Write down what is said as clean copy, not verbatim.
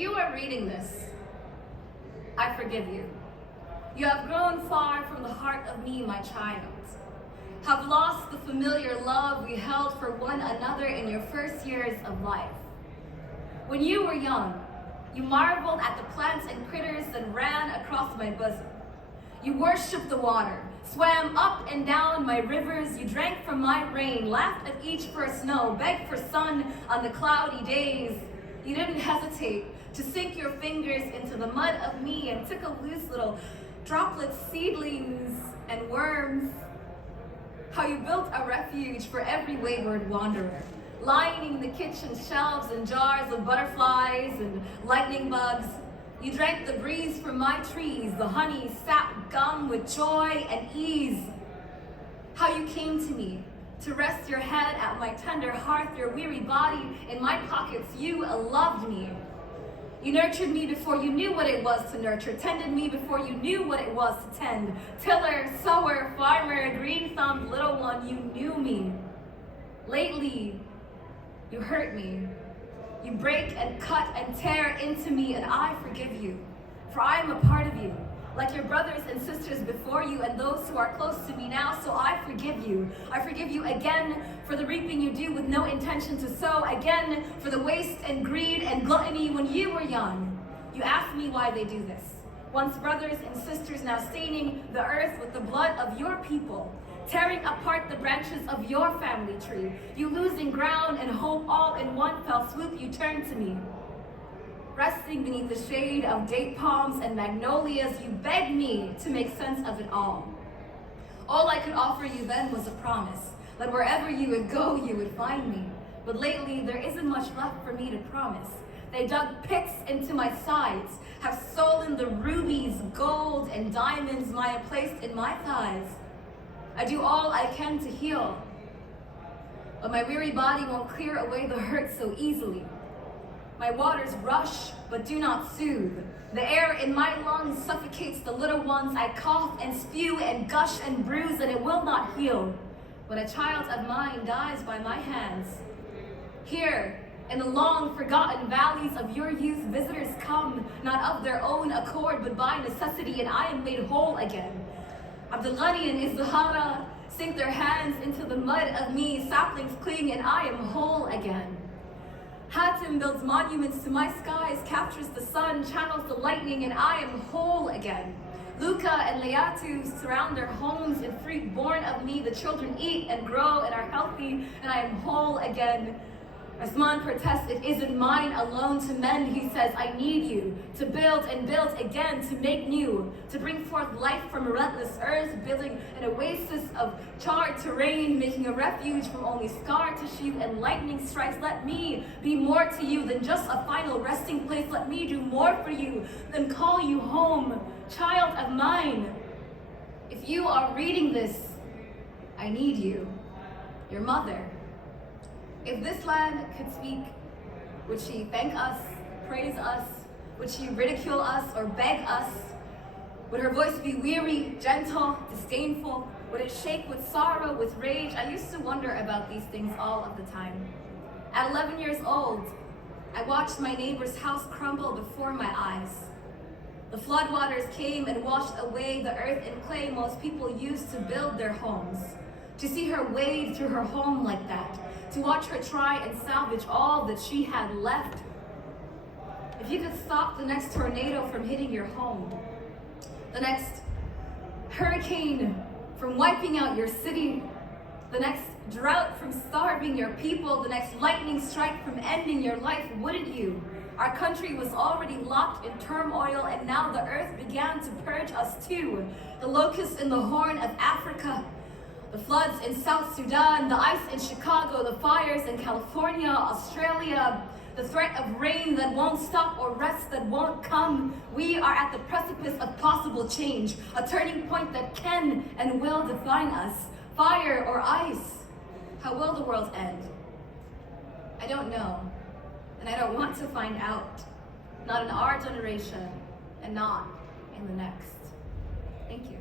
you are reading this, I forgive you. You have grown far from the heart of me, my child. Have lost the familiar love we held for one another in your first years of life. When you were young, you marveled at the plants and critters that ran across my bosom. You worshipped the water, swam up and down my rivers, you drank from my rain, laughed at each first snow, begged for sun on the cloudy days. You didn't hesitate to sink your fingers into the mud of me and tickle loose little droplets, seedlings, and worms. How you built a refuge for every wayward wanderer, lining the kitchen shelves and jars of butterflies and lightning bugs. You drank the breeze from my trees, the honey, sap, gum with joy and ease. How you came to me to rest your head at my tender hearth, your weary body in my pockets, you loved me. You nurtured me before you knew what it was to nurture, tended me before you knew what it was to tend. Tiller, sower, farmer, green-thumbed little one, you knew me. Lately, you hurt me. You break and cut and tear into me, and I forgive you, for I am a part of you, like your brothers and sisters before you and those who are close to me now, so I forgive you. I forgive you again for the reaping you do with no intention to sow, again for the waste and greed and gluttony when you were young. You asked me why they do this. Once brothers and sisters, now staining the earth with the blood of your people, tearing apart the branches of your family tree. You losing ground and hope all in one fell swoop, you turned to me. Resting beneath the shade of date palms and magnolias, you begged me to make sense of it all. All I could offer you then was a promise that wherever you would go, you would find me. But lately, there isn't much left for me to promise. They dug pits into my sides, have stolen the rubies, gold, and diamonds Maya placed in my thighs. I do all I can to heal, but my weary body won't clear away the hurt so easily. My waters rush, but do not soothe. The air in my lungs suffocates the little ones. I cough and spew and gush and bruise, and it will not heal. When a child of mine dies by my hands, here, in the long forgotten valleys of your youth, visitors come, not of their own accord, but by necessity, and I am made whole again. Abdullani and Izzahara sink their hands into the mud of me, saplings cling, and I am whole again. Hatim builds monuments to my skies, captures the sun, channels the lightning, and I am whole again. Luca and Leatu surround their homes in fruit born of me. The children eat and grow and are healthy, and I am whole again. Asman protests, it isn't mine alone to mend. He says, I need you to build and build again, to make new, to bring forth life from a relentless earth, building an oasis of charred terrain, making a refuge from only scar tissue and lightning strikes. Let me be more to you than just a final resting place. Let me do more for you than call you home, child of mine. If you are reading this, I need you, your mother. If this land could speak, would she thank us, praise us? Would she ridicule us or beg us? Would her voice be weary, gentle, disdainful? Would it shake with sorrow, with rage? I used to wonder about these things all of the time. At 11 years old, I watched my neighbor's house crumble before my eyes. The floodwaters came and washed away the earth and clay most people used to build their homes. To see her wade through her home like that, to watch her try and salvage all that she had left. If you could stop the next tornado from hitting your home, the next hurricane from wiping out your city, the next drought from starving your people, the next lightning strike from ending your life, wouldn't you? Our country was already locked in turmoil, and now the earth began to purge us too. The locusts in the Horn of Africa, the floods in South Sudan, the ice in Chicago, the fires in California, Australia, the threat of rain that won't stop or rest that won't come. We are at the precipice of possible change, a turning point that can and will define us. Fire or ice? How will the world end? I don't know, and I don't want to find out. Not in our generation, and not in the next. Thank you.